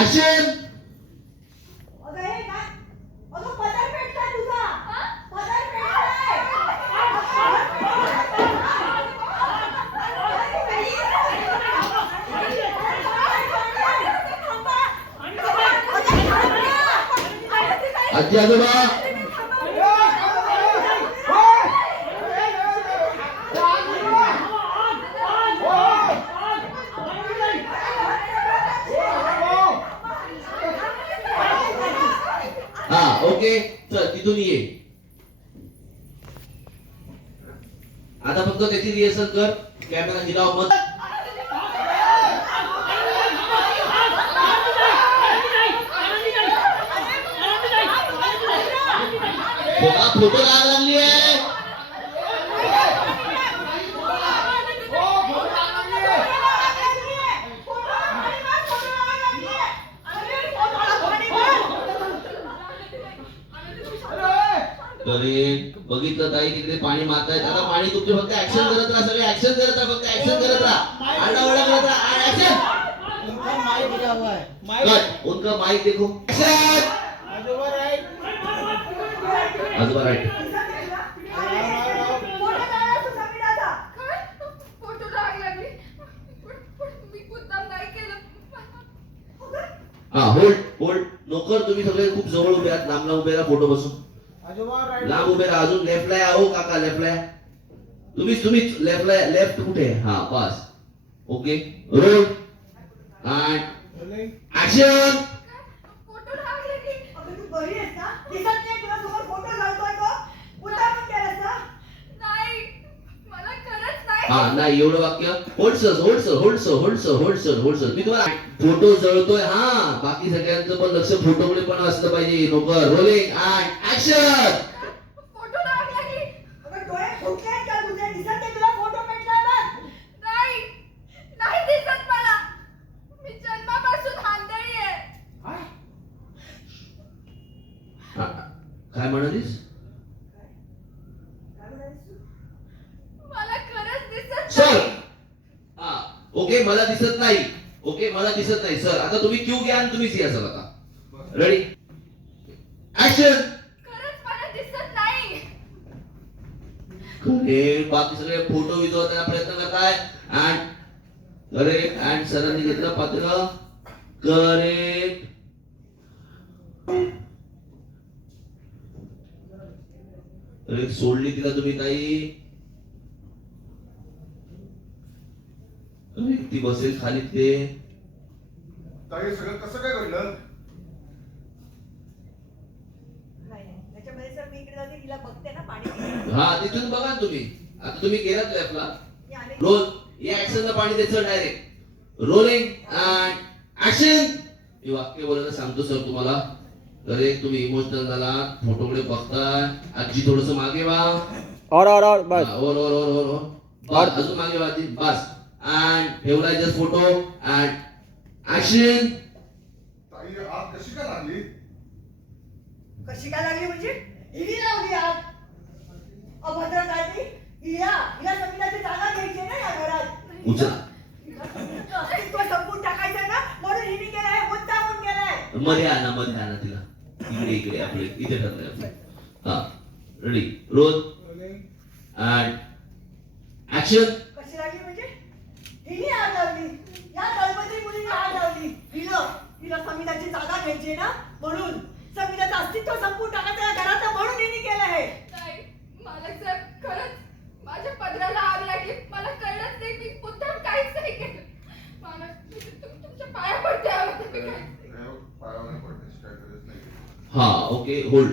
Action. अगं हे काय? अगं पदर पेटलाय तुझा. पदर पेटलाय. आजी आजोबा हा ओके चल तिथून ये. आता फक्त त्याची रिहर्सल कर. कॅमेरा हिलाव मत. फोटो लागली आहे. अरे बघितलं ताई तिकडे पाणी मारतायत. आता पाणी तुमचे फक्त ऍक्शन करत राहा. सगळे ऍक्शन करत राहा. फक्त ऍक्शन करत राहा. आरडाओरडा करत राहा. ऍक्शन. उनका माइक दिया हुआ है. कट. उनका माइक देखो. ऍक्शन. आजोबा राइट. आजोबा राईट. फोटो लागली. मी मुद्दाम नाही केलं. हा होल्ड होल्ड. नोकर तुम्ही सगळे खूप जवळ उभे आहात. लांब लांब उभे राहा. फोटो बसून आजोबा राइट. लांब उभे राहा. अजून लेफ्टला या. हो काका लेफ्टला या. तुम्हीच लेफ्टला. लेफ्ट कुठे? हा बस. Okay roll and rolling. Action. Photo लागली. अगं तू बरी आहेस ना? दिसत नाही तुला समोर फोटो लावतोय तो? उलटा पण केलंस ना? नाही मला खरंच नाही. हा नाही एवढं वाक्य. Hold sir hold sir hold sir hold sir hold sir hold sir. मी तुम्हाला फोटो जळतोय. हा बाकी सगळ्यांचं पण लक्ष फोटोकडे पण असलं पाहिजे. नोकर रोलिंग अँड ऍक्शन. फोटो लागली. अगं डोळे फुटलेत का तुझे? दिसत नाही तुला फोटो पेटलाय बघ. नाही नाही दिसत मला. मी जन्मापासून आंधळी आहे. काय म्हणालीस? काय म्हणालीस तू? मला खरंच दिसत सर नाही. हा ओके मला दिसत नाही. ओके मला दिसत नाही सर. आता तुम्ही क्यू घ्या आणि तुम्हीच या सर. आता रेडी ऍक्शन. खरंच मला दिसत नाही. हे बाकी सगळे फोटो विजवण्याचा प्रयत्न करताय. And correct. अँड सरांनी घेतलं पात्र. करेक्ट. करेक्ट. सोडली तिला तुम्ही ताई. करेक्ट. ती बसेल खाली ते. ताई सगळं कसं काय घडलं? नाही नाही. त्याच्यामध्ये सर मी इकडे जाते हिला बघते ना पाणी पिते. हा तिथून बघा ना तुम्ही. आता तुम्ही गेलात लेफ्टला. मी आले. रोल या ऍक्शनला पाणी द्यायचं डायरेक्ट. Rolling and action. मी वाक्य बोलायला सांगतो सर तुम्हाला. करेक्ट. तुम्ही इमोशनल झाला. फोटोकडे बघताय. आजी थोडस मागे वा. और बस. हा, और बस. अजून मागे वा आजी. बस. अँड ठेवलाय जस्ट फोटो अँड ऍक्शन. ताई आग कशी काय लागली? कशी काय लागली म्हणजे? हिने लावली आग. अभद्र काय ती? हिला संगीताची जागा घ्यायची ना या घरात. उचला. अस्तित्व संपून टाकायचं ना म्हणून हिने केलं आहे. मुद्दामून केलंय. मध्ये आणा तिला. इकडे आपले इथे ठरलंय आपलं. हा ready roll rolling. And action. कशी लागली म्हणजे? हिने आग लावली. या दळपत्री मुलीने आग लावली. हिला संगीताची जागा घ्यायची ना म्हणून. संगीताचं अस्तित्व संपून टाकायचं या घरात म्हणून हिने केलं आहे. नाही मालक सर खरंच माझ्या पदराला आग लागली. मला कळलंच नाही. मी मुद्दाम काहीच नाही केलं. मालक मी तुमच्या पाया पडते. पायावर पडण्याची काय गरज नाही. हा ओके होल्ड.